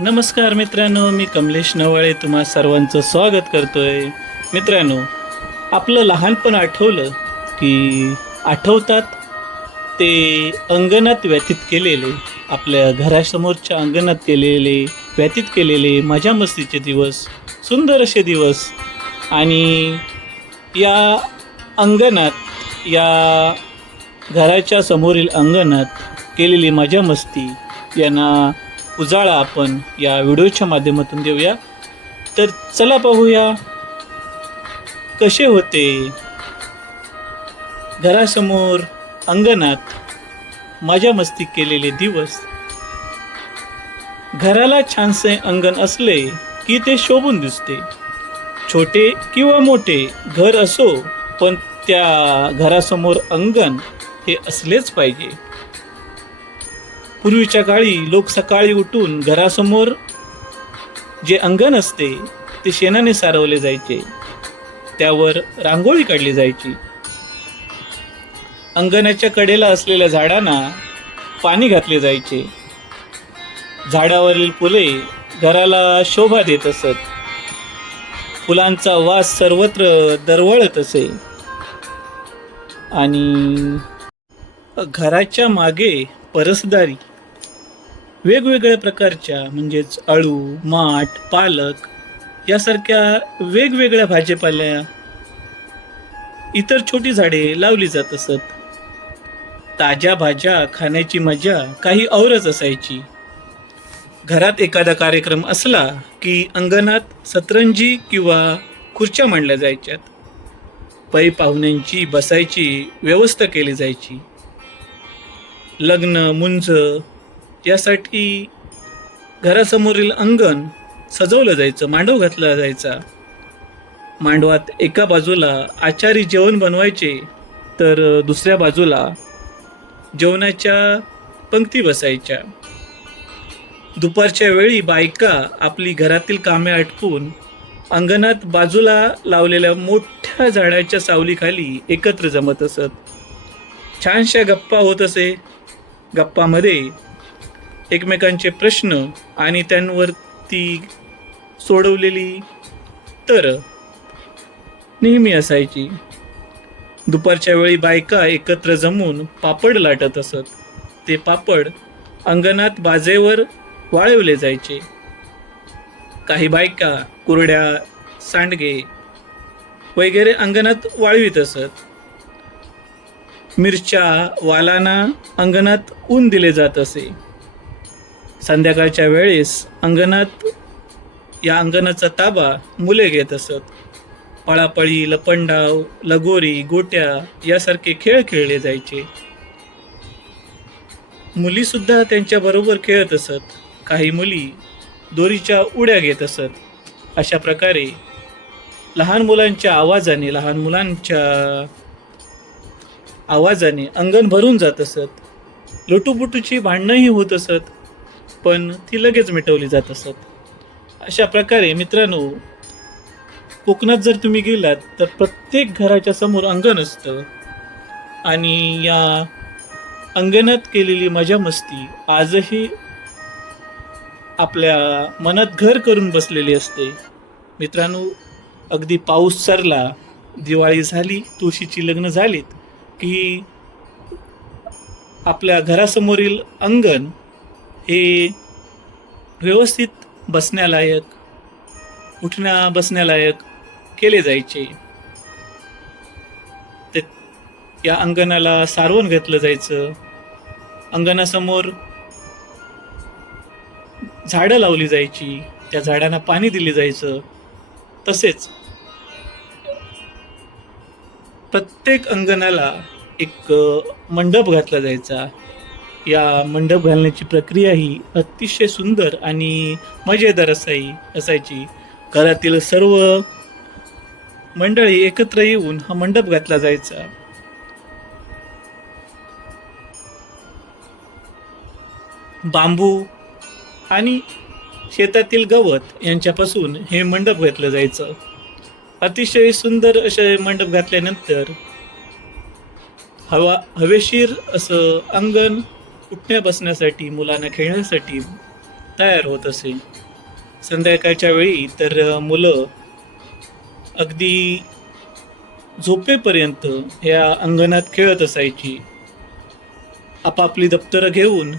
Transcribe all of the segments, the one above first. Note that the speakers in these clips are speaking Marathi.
नमस्कार मित्रांनो, मी कमलेश नवाळे तुम्हा सर्वांचं स्वागत करतोय. मित्रांनो, आपलं लहानपण आठवलं की आठवतात ते अंगणात व्यतीत केलेले, आपल्या घरासमोरच्या अंगणात व्यतीत केलेले मजा मस्तीचे दिवस, सुंदर असे दिवस. आणि या अंगणात, या घराच्या समोरील अंगणात केलेली मजा मस्ती यांना उजाळा आपण या व्हिडिओच्या माध्यमातून देऊया. तर चला पाहूया कसे होते घरासमोर अंगणात मजा मस्ती केलेले दिवस. घराला छानसे अंगण असले की ते शोभून दिसते. छोटे किंवा मोठे घर असो, पण त्या घरासमोर अंगण हे असलेच पाहिजे. पूर्वीच्या काळी लोक सकाळी उठून घरासमोर जे अंगण असते ते शेणाने सारवले जायचे, त्यावर रांगोळी काढली जायची. अंगणाच्या कडेला असलेल्या झाडांना पाणी घातले जायचे. झाडावरील फुले घराला शोभा देत असत. फुलांचा वास सर्वत्र दरवळत असे. आणि घराच्या मागे परसदारी वेगवेगळ्या प्रकारच्या, म्हणजेच अळू, माठ, पालक यासारख्या वेगवेगळ्या भाजीपाल्या, इतर छोटी झाडे लावली जात असत. ताज्या भाज्या खाण्याची मजा काही औरच असायची. घरात एखादा कार्यक्रम असला की अंगणात सतरंजी किंवा खुर्च्या मांडल्या जायच्यात. पै पाहुण्यांची बसायची व्यवस्था केली जायची. लग्न, मुंज यासाठी घरासमोरील अंगण सजवलं जायचं, मांडव घातला जायचा. मांडवात एका बाजूला आचारी जेवण बनवायचे, तर दुसऱ्या बाजूला जेवणाच्या पंक्ती बसायच्या. दुपारच्या वेळी बायका आपली घरातील कामे आटपून अंगणात बाजूला लावलेल्या मोठ्या झाडाच्या सावलीखाली एकत्र जमत असत. छानशा गप्पा होत असे. गप्पामध्ये एकमेकांचे प्रश्न आणि त्यांवरती सोडवलेली तर नेहमी असायची. दुपारच्या वेळी बायका एकत्र जमून पापड लाटत असत. ते पापड अंगणात बाजेवर वाळवले जायचे. काही बायका कुरड्या, सांडगे वगैरे अंगणात वाळवीत असत. मिरच्या, वालांना अंगणात ऊन दिले जात असे. संध्याकाळच्या वेळेस या अंगणाचा ताबा मुले घेत असत. पळापळी, लपंडाव, लगोरी, गोट्या यासारखे खेळ खेळले जायचे. मुलीसुद्धा त्यांच्याबरोबर खेळत असत. काही मुली दोरीच्या उड्या घेत असत. अशा प्रकारे लहान मुलांच्या आवाजाने अंगण भरून जात असत. लुटूपुटूची भांडणंही होत असत, पण ती लगेच मिटवली जात असत. अशा प्रकारे मित्रांनो, कोकणात जर तुम्ही गेलात तर प्रत्येक घराच्या समोर अंगण असतं. आणि या अंगणात केलेली मजा मस्ती आजही आपल्या मनात घर करून बसलेली असते. मित्रांनो, अगदी पाऊस सरला, दिवाळी झाली, तुळशीची लग्न झालीत की आपल्या घरासमोरील अंगण हे व्यवस्थित बसण्यालायक, उठण्या बसण्यालायक केले जायचे. ते या अंगणाला सारवण घातलं जायचं. अंगणासमोर झाडं लावली जायची, त्या झाडांना पाणी दिले जायचं. तसेच प्रत्येक अंगणाला एक मंडप घातला जायचा. या मंडप घालण्याची प्रक्रिया ही अतिशय सुंदर आणि मजेदार असायची. घरातील सर्व मंडळी एकत्र येऊन हा मंडप घातला जायचा. बांबू आणि शेतातील गवत यांच्यापासून हे मंडप घातलं जायचं. अतिशय सुंदर असे मंडप घातल्यानंतर हवेशीर असं अंगण उठण्या बसण्यासाठी, मुलांना खेळण्यासाठी तयार होत असे. संध्याकाळच्या वेळी तर मुलं अगदी झोपेपर्यंत या अंगणात खेळत असायची. आपापली दप्तरं घेऊन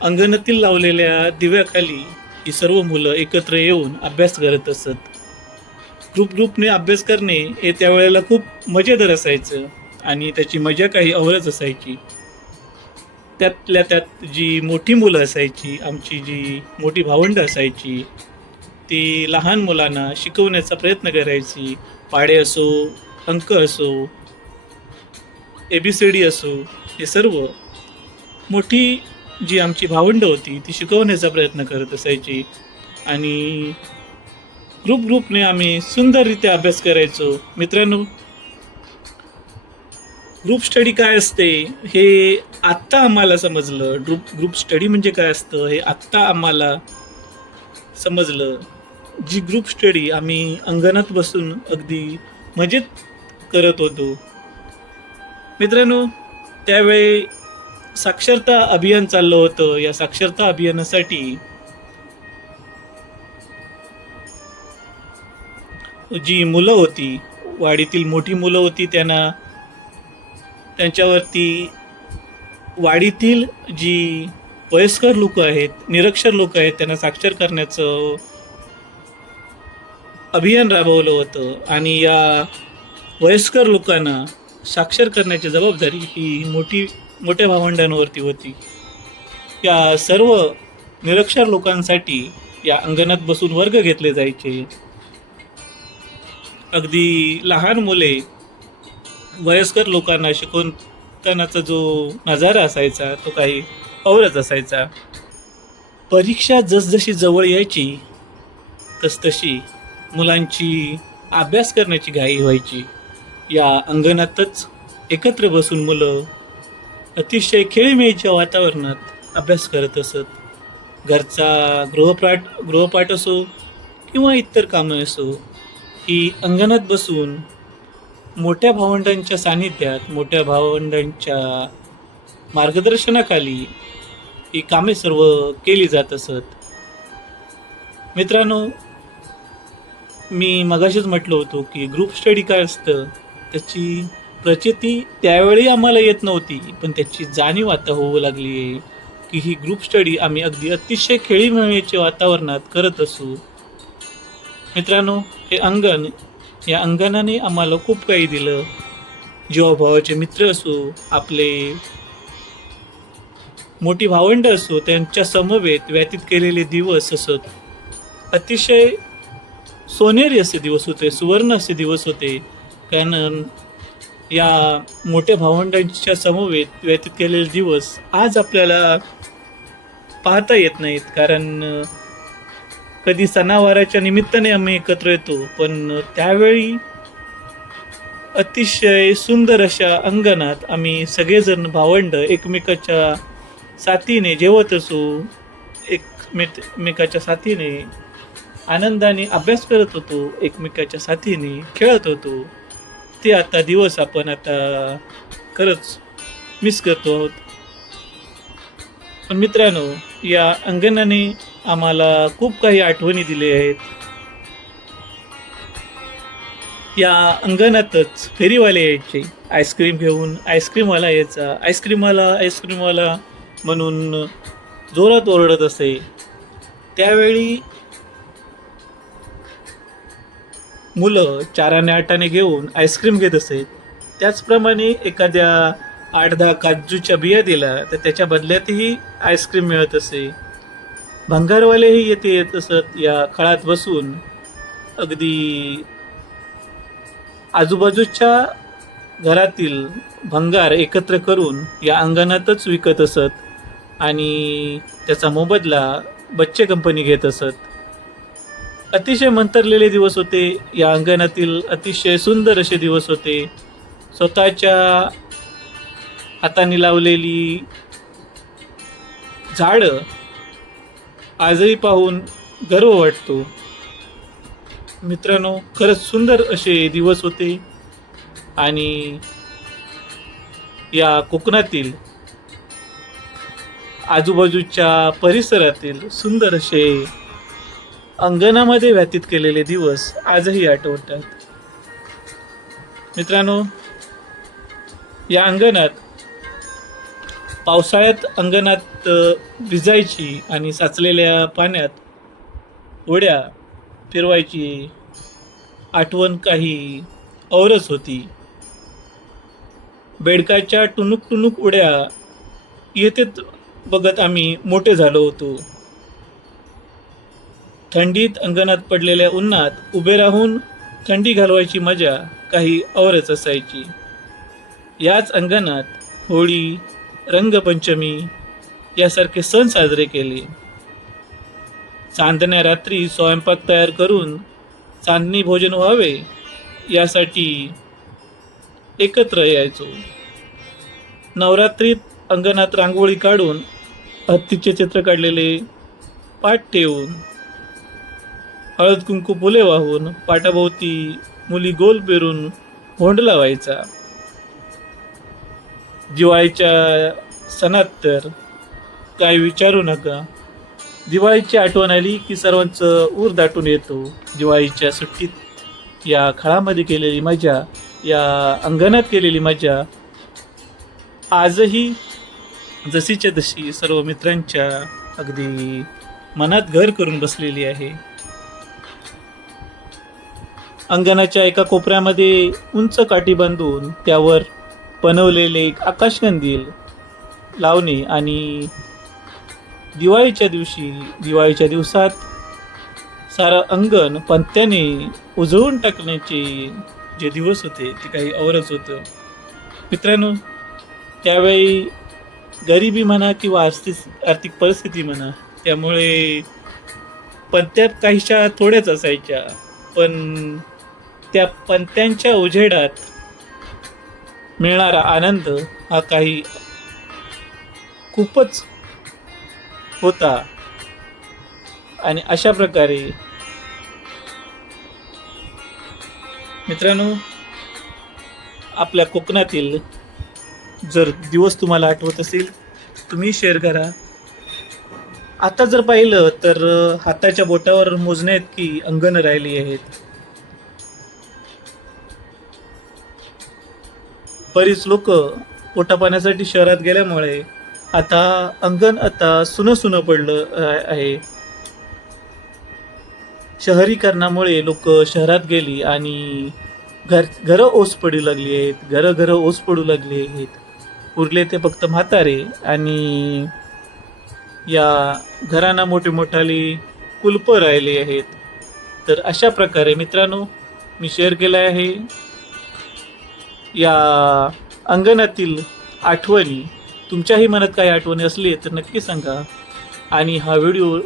अंगणातील लावलेल्या दिव्याखाली ही सर्व मुलं एकत्र येऊन अभ्यास करत असत. ग्रुपने अभ्यास करणे हे त्यावेळेला खूप मजेदार असायचं आणि त्याची मजा काही औरच असायची. त्यातल्या त्यात जी मोठी मुलं असायची, आमची जी मोठी भावंडं असायची, ती लहान मुलांना शिकवण्याचा प्रयत्न करायची. पाढे असो, अंक असो, ABCD असो, हे सर्व मोठी जी आमची भावंडं होती ती शिकवण्याचा प्रयत्न करत असायची आणि ग्रुपने आम्ही सुंदररित्या अभ्यास करायचो. मित्रांनो, ग्रुप स्टडी काय असते हे आत्ता आम्हाला समजलं. ग्रुप स्टडी म्हणजे काय असतं हे आत्ता आम्हाला समजलं. जी ग्रुप स्टडी आम्ही अंगणात बसून अगदी मजेत करत होतो. मित्रांनो, त्यावेळी साक्षरता अभियान चाललं होतं. या साक्षरता अभियानासाठी जी मुलं होती, वाडीतील मोठी मुलं होती, त्यांच्यावरती वाडीतील जी वयस्कर लोक आहेत, निरक्षर लोक आहेत, त्यांना साक्षर करण्याचं अभियान राबवलं होतं आणि या वयस्कर लोकांना साक्षर करण्याची जबाबदारी ही मोठ्या भावंडांवरती होती. या सर्व निरक्षर लोकांसाठी या अंगणात बसून वर्ग घेतले जायचे. अगदी लहान मुले वयस्कर लोकांना शिकवतानाचा जो नजारा असायचा तो काही औरच असायचा. परीक्षा जसजशी जवळ यायची तसतशी मुलांची अभ्यास करण्याची घाई व्हायची. या अंगणातच एकत्र बसून मुलं अतिशय खेळीमेळीच्या वातावरणात अभ्यास करत असत. घरचा गृहपाठ असो किंवा इतर कामं असो, ही अंगणात बसून मोठ्या भावंडांच्या सानिध्यात, मोठ्या भावंडांच्या मार्गदर्शनाखाली ही कामे सर्व केली जात असत. मित्रांनो, मी मगाशीच म्हटलं होतं की ग्रुप स्टडी काय असतं त्याची प्रचिती त्यावेळी आम्हाला येत नव्हती, पण त्याची जाणीव आता होऊ लागली आहे की ही ग्रुप स्टडी आम्ही अगदी अतिशय खेळीमेळीच्या वातावरणात करत असू. मित्रांनो, हे अंगण, या अंगणाने आम्हाला खूप काही दिलं. जीवाभावाचे मित्र असो, आपले मोठी भावंड असो, त्यांच्या समवेत व्यतीत केलेले दिवस असत. अतिशय सोनेरी असे दिवस होते, सुवर्ण असे दिवस होते. कारण या मोठ्या भावंडांच्या समवेत व्यतीत केलेले दिवस आज आपल्याला पाहता येत नाहीत. कारण कधी सणावाराच्या निमित्ताने आम्ही एकत्र येतो, पण त्यावेळी अतिशय सुंदर अशा अंगणात आम्ही सगळेजण भावंड एकमेकाच्या साथीने जेवत असो, एकमेकाच्या साथीने आनंदाने अभ्यास करत होतो, एकमेकाच्या साथीने खेळत होतो. ते आता दिवस आपण आता खरंच मिस करतो आहोत. पण मित्रांनो, या अंगणाने आम्हाला खूप काही आठवणी दिल्या आहेत. या अंगणातच फेरीवाले यायचे आईस्क्रीम घेऊन. आईस्क्रीमवाला यायचा, आईस्क्रीमवाला म्हणून जोरात ओरडत असे. त्यावेळी मुलं 4 8 घेऊन आईस्क्रीम घेत असे. त्याचप्रमाणे एखाद्या 8-10 काजूच्या बिया दिला तर त्याच्या बदल्यातही आईस्क्रीम मिळत असे. भंगारवालेही येत असत. या खळात बसून अगदी आजूबाजूच्या घरातील भंगार एकत्र करून या अंगणातच विकत असत आणि त्याचा मोबदला बच्चे कंपनी घेत असत. अतिशय मंतरलेले दिवस होते. या अंगणातील अतिशय सुंदर असे दिवस होते. स्वतःच्या हाताने लावलेली झाडं आजही पाहून गर्व वाटतो. मित्रांनो, खरंच सुंदर असे दिवस होते आणि या कोकणातील आजूबाजूच्या परिसरातील सुंदर असे अंगणामध्ये व्यतीत केलेले दिवस आजही आठवतात. मित्रांनो, या अंगणात पावसाळ्यात अंगणात भिजायची आणि साचलेल्या पाण्यात उड्या फिरवायची आठवण काही औरच होती. बेडकाच्या टुनुक टुनुक उड्या येतेच बघत आम्ही मोठे झालो होतो. थंडीत अंगणात पडलेल्या उन्हात उभे राहून थंडी घालवायची मजा काही औरच असायची. याच अंगणात होळी, रंगपंचमी यासारखे सण साजरे केले. चांदण्या रात्री स्वयंपाक तयार करून चांदणी भोजन व्हावे यासाठी एकत्र यायचो. नवरात्रीत अंगणात रांगोळी काढून हत्तीचे चित्र काढलेले पाट ठेवून हळद कुंकू फुले वाहून पाटाभोवती मुली गोल पेरून होंड लावायचा. दिवाळीच्या सणात तर काय विचारू नका. दिवाळीची आठवण आली की सर्वांचं ऊर दाटून येतो. दिवाळीच्या सुट्टीत या खळामध्ये केलेली मजा, या अंगणात केलेली मजा आजही जशीच्या तशी सर्व मित्रांच्या अगदी मनात घर करून बसलेली आहे. अंगणाच्या एका कोपऱ्यामध्ये उंच काठी बांधून त्यावर बनवलेले एक आकाशकंदील लावणे आणि दिवाळीच्या दिवसात सारं अंगण पणत्याने उजळून टाकण्याचे जे दिवस होते ते काही औरच होतं. मित्रांनो, त्यावेळी गरिबी म्हणा किंवा आर्थिक परिस्थिती म्हणा, त्यामुळे पणत्यात काहीशा थोड्याच असायच्या, पण त्या पणत्यांच्या उजेडात मिळणारा आनंद हा काही खूपच होता. आणि अशा प्रकारे मित्रांनो, आपल्या कोकणातील जर दिवस तुम्हाला आठवत असेल तुम्ही शेअर करा. आता जर पाहिलं तर हाताच्या बोटावर मोजण्याइतकी अंगण राहिली आहेत. बरीच लोक पोटापाण्यासाठी शहरात गेल्यामुळे आता अंगण सुनं पडलं आहे. शहरीकरणामुळे लोक शहरात गेली आणि घरं ओस पडू लागली आहेत. घरं ओस पडू लागली आहेत. उरले ते फक्त म्हातारे आणि या घरांना मोठे मोठाली कुलपं राहिले आहेत. तर अशा प्रकारे मित्रांनो मी शेअर केलं आहे या अंगणातील आठवणी. तुमच्याही मनात काही आठवणी असली तर नक्की सांगा आणि हा व्हिडिओ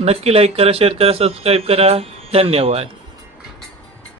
नक्की लाईक करा, शेअर करा, सबस्क्राईब करा. धन्यवाद.